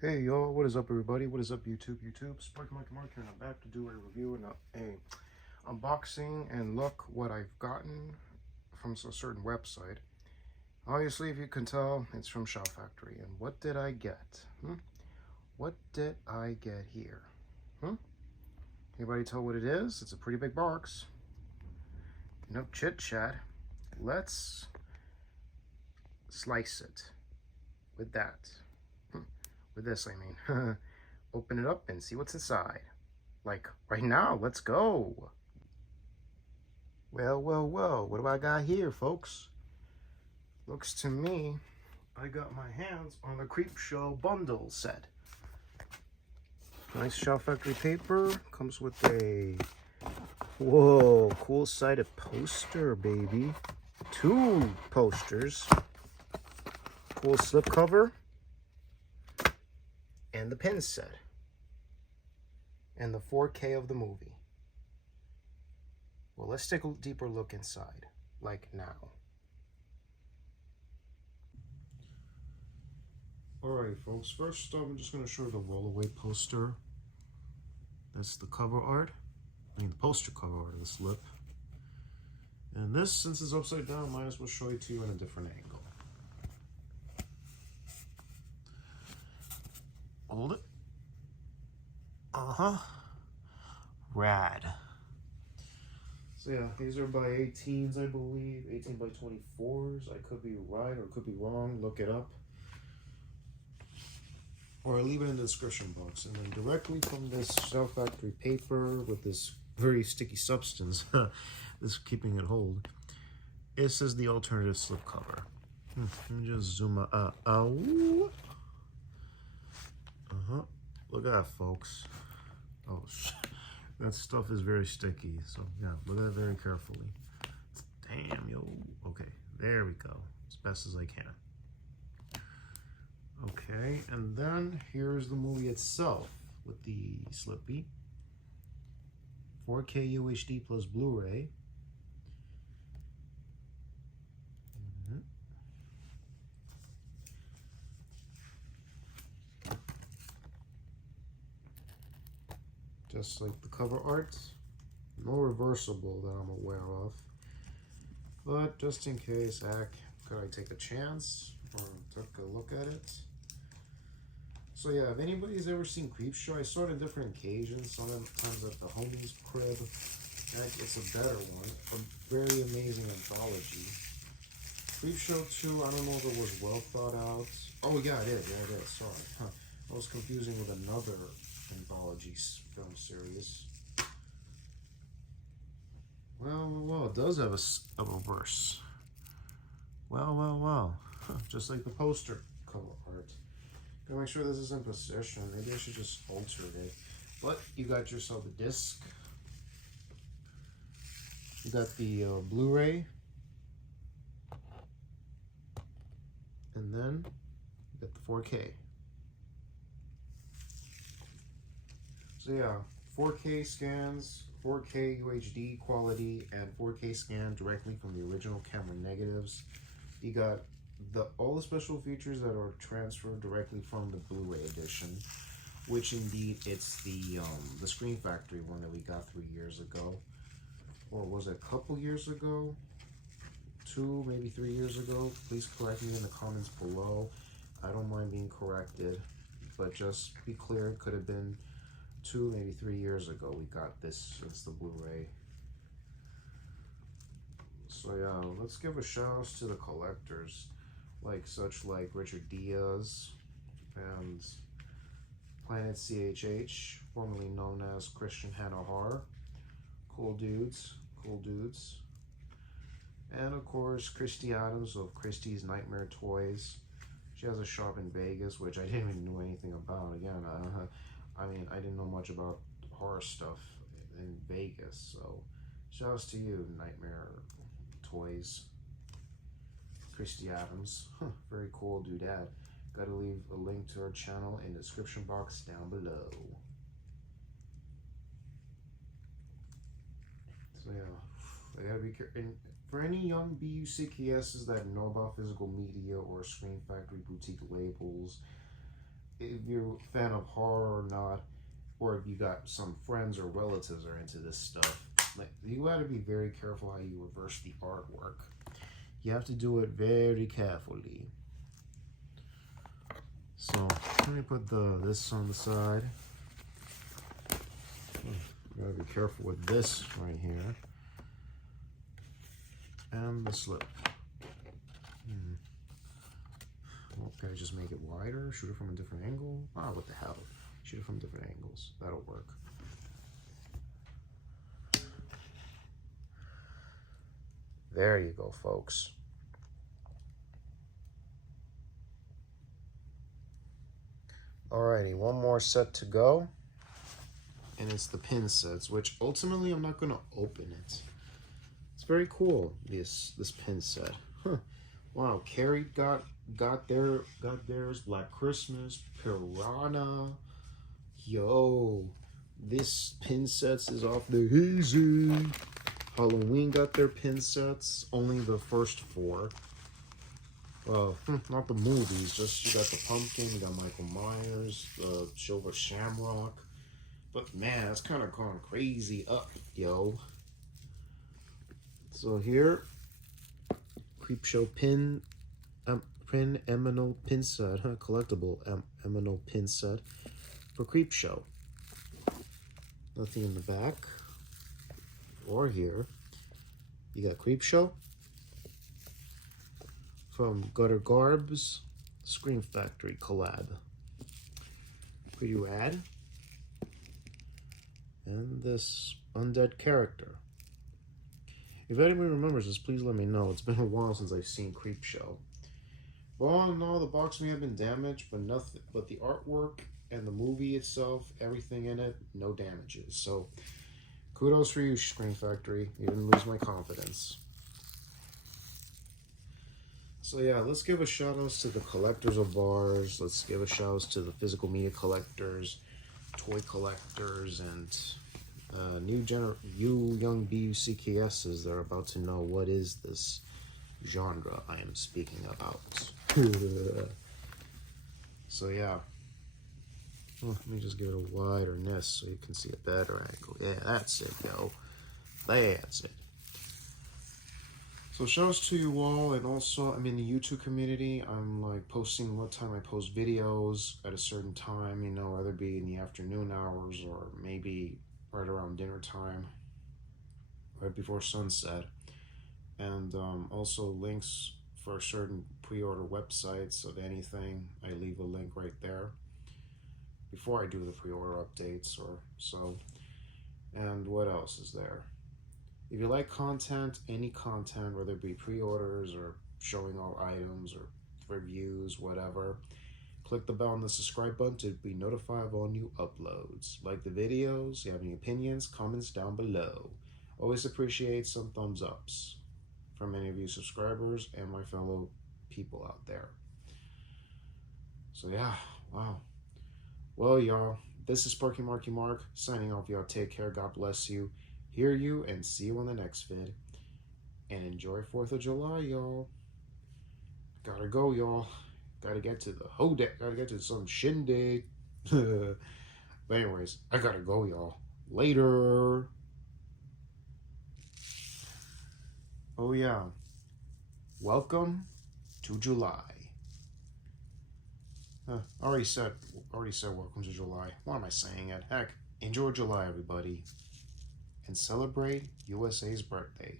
Hey y'all, what is up everybody? What is up YouTube? Sparky Mark here, and I'm back to do a review and a unboxing and look what I've gotten from a certain website. Obviously, if you can tell, it's from Show Factory. And what did I get? What did I get here? Anybody tell what it is? It's a pretty big box. No chit chat. Let's slice it with that. With this, I mean. Open it up and see what's inside. Like, right now, let's go. Well, what do I got here, folks? Looks to me, I got my hands on the CREEPSHOW bundle set. Nice Show Factory paper. Comes with a, whoa, cool sided poster, baby. 2 posters. Cool slipcover. And the pin set. And the 4K of the movie. Well, let's take a deeper look inside, like now. Alright, folks, first I'm just going to show you the rollaway poster. That's the cover art. I mean, the poster cover art of the slip. And this, since it's upside down, might as well show it to you in a different angle. Hold it. Rad. So yeah, these are by 18s, I believe. 18 by 24s. I could be right or could be wrong. Look it up. Or I'll leave it in the description box. And then directly from this Show Factory paper with this very sticky substance, this keeping it hold, it says the alternative slip cover. Let me just zoom out. Look at that, folks. Oh, shit. That stuff is very sticky. So, yeah, look at it very carefully. Damn, yo. Okay, there we go. As best as I can. Okay, and then here's the movie itself with the Slippy. 4K UHD plus Blu-ray. Just like the cover art. No reversible that I'm aware of. But just in case, could I take a chance or take a look at it? So yeah, if anybody's ever seen CREEPSHOW, I saw it on different occasions, sometimes at the homie's crib. It's a better one, a very amazing anthology. CREEPSHOW 2, I don't know if it was well thought out. Oh yeah, it is, sorry. I was confusing with another anthology film series. Well, it does have a reverse. Well. Just like the poster cover art. Gotta make sure this is in position. Maybe I should just alter it. But you got yourself a disc. You got the Blu-ray. And then you got the 4K. So yeah, 4K scans, 4K UHD quality, and 4K scan directly from the original camera negatives. You got all the special features that are transferred directly from the Blu-ray edition, which indeed it's the Screen Factory one that we got 3 years ago, or was it a couple years ago? 2, maybe 3 years ago. Please correct me in the comments below. I don't mind being corrected, but just be clear, it could have been 2, maybe 3 years ago we got this. It's the Blu-ray. So yeah, let's give a shout out to the collectors, like Richard Diaz and Planet CHH, formerly known as Christian Hanahar. Cool dudes. And of course, Christy Adams of Christie's Nightmare Toys. She has a shop in Vegas, which I didn't even know anything about. Again, I mean, I didn't know much about horror stuff in Vegas, so shouts to you, Nightmare Toys. Christy Adams, very cool doodad. Gotta leave a link to her channel in the description box down below. So yeah, I gotta be careful. For any young BUCKSs that know about physical media or Screen Factory boutique labels, if you're a fan of horror or not, or if you got some friends or relatives are into this stuff, like you got to be very careful how you reverse the artwork. You have to do it very carefully. So let me put this on the side. Gotta be careful with this right here. And the slip. Okay, just make it wider, shoot it from a different angle. Ah, what the hell? Shoot it from different angles. That'll work. There you go, folks. Alrighty, one more set to go. And it's the pin sets, which ultimately I'm not going to open it. It's very cool, this pin set. Huh. Wow, Carrie got theirs. Black Christmas, Piranha. Yo, this pin sets is off the hazy. Halloween got their pin sets. Only the first 4. Well, not the movies. Just you got the pumpkin. You got Michael Myers. The Silver Shamrock. But man, that's kind of gone crazy up, yo. So here, CREEPSHOW pin eminal pin set, collectible eminal pin set for CREEPSHOW. Nothing in the back or here. You got CREEPSHOW from Gutter Garb's Scream Factory collab. Pretty rad. And this undead character. If anyone remembers this, please let me know. It's been a while since I've seen CREEPSHOW. Well, no, the box may have been damaged, but nothing. But the artwork and the movie itself, everything in it, no damages. So, kudos for you, Scream Factory. You didn't lose my confidence. So yeah, let's give a shout out to the collectors of ours. Let's give a shout out to the physical media collectors, toy collectors, and you young BUCKSs that are about to know what is this genre I am speaking about. So yeah, let me just give it a wider nest so you can see a better angle. Yeah, that's it, yo. That's it. So shouts to you all, and also I'm in the YouTube community. I'm like posting what time I post videos at a certain time, you know, whether it be in the afternoon hours or maybe right around dinner time, right before sunset. And also links for certain pre-order websites of anything. I leave a link right there before I do the pre-order updates or so. And what else is there? If you like content, any content, whether it be pre-orders or showing all items or reviews, whatever, click the bell and the subscribe button to be notified of all new uploads. Like the videos, if you have any opinions, comments down below. Always appreciate some thumbs ups from any of you subscribers and my fellow people out there. So yeah, wow. Well, y'all, this is Sparky Marky Mark signing off. Y'all take care. God bless you. Hear you and see you on the next vid. And enjoy 4th of July, y'all. Gotta go, y'all. Gotta get to the hoedown. Gotta get to some shindig. But anyways, I gotta go, y'all. Later. Oh yeah. Welcome to July. Already said welcome to July. Why am I saying it? Heck, enjoy July, everybody. And celebrate USA's birthday.